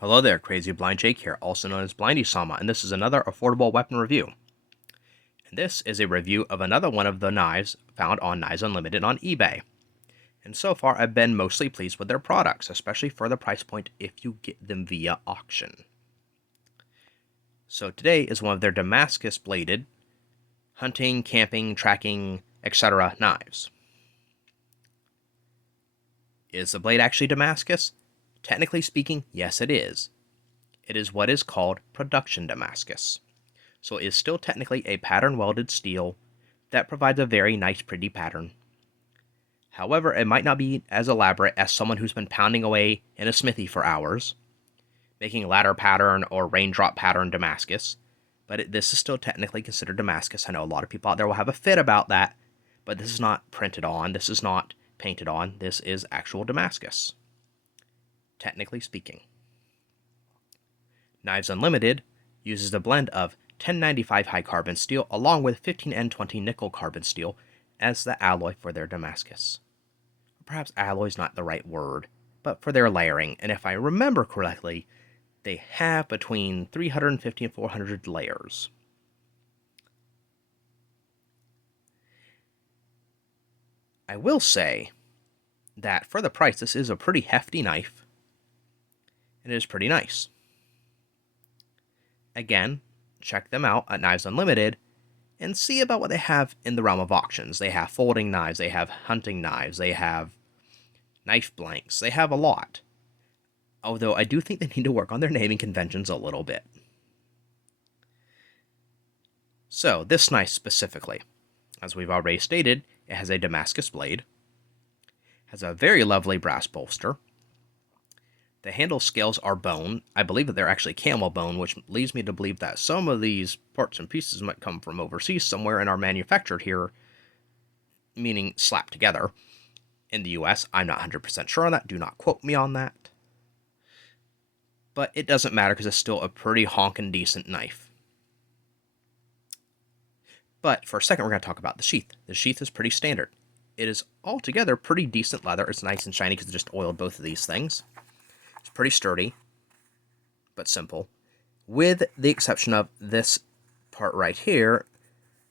Hello there, Crazy Blind Jake here, also known as Blindy Sama, and this is another affordable weapon review. And this is a review of another one of the knives found on Knives Unlimited on eBay. And so far, I've been mostly pleased with their products, especially for the price point if you get them via auction. So today is one of their Damascus bladed hunting, camping, tracking, etc. knives. Is the blade actually Damascus? Technically speaking, yes it is. It is what is called production Damascus. So it is still technically a pattern welded steel that provides a very nice pretty pattern. However, it might not be as elaborate as someone who's been pounding away in a smithy for hours, making ladder pattern or raindrop pattern Damascus, but this is still technically considered Damascus. I know a lot of people out there will have a fit about that, but this is not printed on, this is not painted on, this is actual Damascus, technically speaking. Knives Unlimited uses a blend of 1095 high carbon steel along with 15N20 nickel carbon steel as the alloy for their Damascus. Perhaps alloy is not the right word, but for their layering, and if I remember correctly, they have between 350 and 400 layers. I will say that for the price, this is a pretty hefty knife, and it is pretty nice. Again, check them out at Knives Unlimited and see about what they have in the realm of auctions. They have folding knives, they have hunting knives, they have knife blanks, they have a lot. Although I do think they need to work on their naming conventions a little bit. So, this knife specifically, as we've already stated, it has a Damascus blade, has a very lovely brass bolster. The handle scales are bone. I believe that they're actually camel bone, which leads me to believe that some of these parts and pieces might come from overseas somewhere and are manufactured here, meaning slapped together in the US. I'm not 100% sure on that. Do not quote me on that. But it doesn't matter because it's still a pretty honkin' decent knife. But for a second, we're going to talk about the sheath. The sheath is pretty standard. It is altogether pretty decent leather. It's nice and shiny because I just oiled both of these things. It's pretty sturdy, but simple. With the exception of this part right here,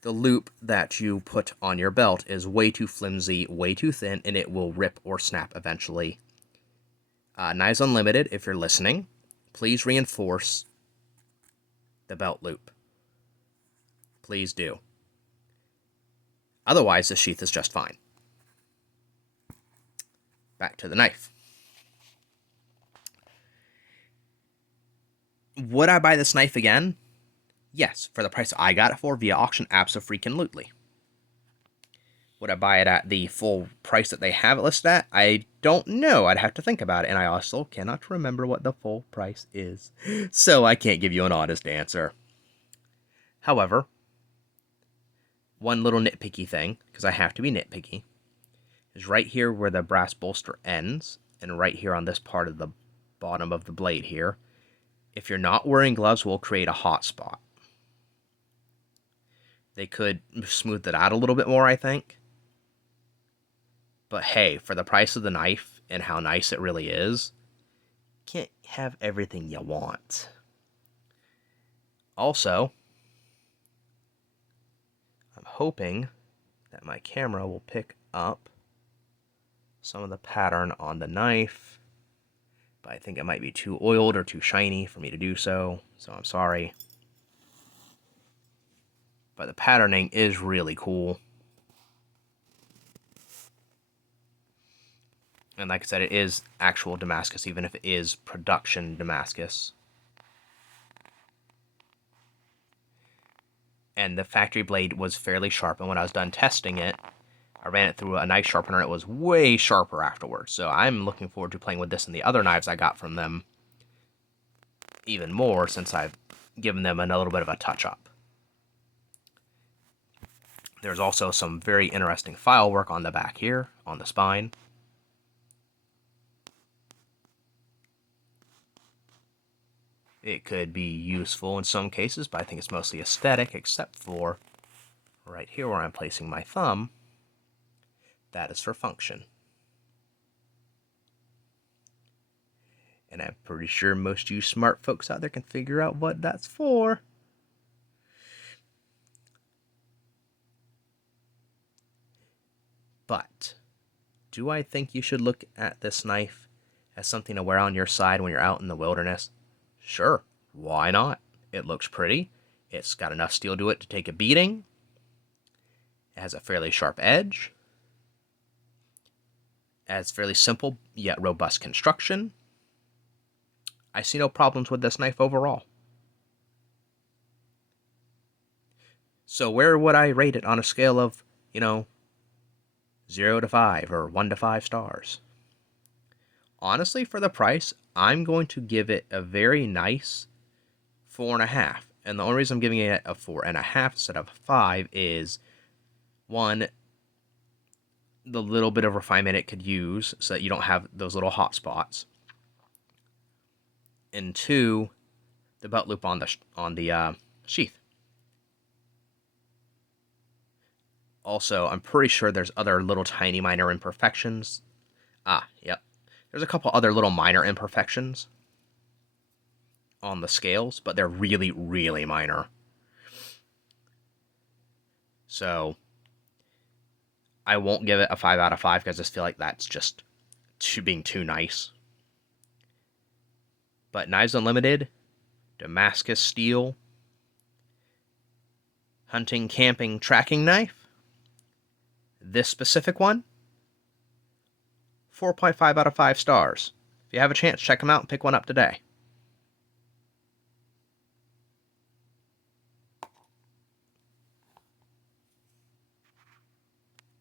the loop that you put on your belt is way too flimsy, way too thin, and it will rip or snap eventually. Knives Unlimited, if you're listening, please reinforce the belt loop. Please do. Otherwise, the sheath is just fine. Back to the knife. Would I buy this knife again? Yes, for the price I got it for via auction, abso-freaking-lutely. Would I buy it at the full price that they have it listed at? I don't know. I'd have to think about it, and I also cannot remember what the full price is, so I can't give you an honest answer. However, one little nitpicky thing, because I have to be nitpicky, is right here where the brass bolster ends, and right here on this part of the bottom of the blade here, if you're not wearing gloves, will create a hot spot. They could smooth it out a little bit more, I think. But hey, for the price of the knife and how nice it really is, can't have everything you want. Also, I'm hoping that my camera will pick up some of the pattern on the knife, but I think it might be too oiled or too shiny for me to do so, so I'm sorry. But the patterning is really cool. And like I said, it is actual Damascus, even if it is production Damascus. And the factory blade was fairly sharp, and when I was done testing it, I ran it through a knife sharpener, and it was way sharper afterwards. So I'm looking forward to playing with this and the other knives I got from them even more, since I've given them a little bit of a touch-up. There's also some very interesting file work on the back here, on the spine. It could be useful in some cases, but I think it's mostly aesthetic, except for right here where I'm placing my thumb. That is for function. And I'm pretty sure most of you smart folks out there can figure out what that's for. But do I think you should look at this knife as something to wear on your side when you're out in the wilderness? Sure, why not? It looks pretty. It's got enough steel to it to take a beating. It has a fairly sharp edge. It has fairly simple yet robust construction. I see no problems with this knife overall. So where would I rate it on a scale of, 0 to 5 or 1 to 5 stars? Honestly, for the price, I'm going to give it a very nice 4.5. And the only reason I'm giving it a 4.5 instead of a 5 is, one, the little bit of refinement it could use so that you don't have those little hot spots. And two, the belt loop on the sheath. Also, I'm pretty sure there's other little tiny minor imperfections. Yep. There's a couple other little minor imperfections on the scales, but they're really, really minor. So, I won't give it a 5 out of 5 because I just feel like that's just being too nice. But Knives Unlimited, Damascus Stihl, hunting, camping, tracking knife. This specific one, 4.5 out of 5 stars. If you have a chance, check them out and pick one up today.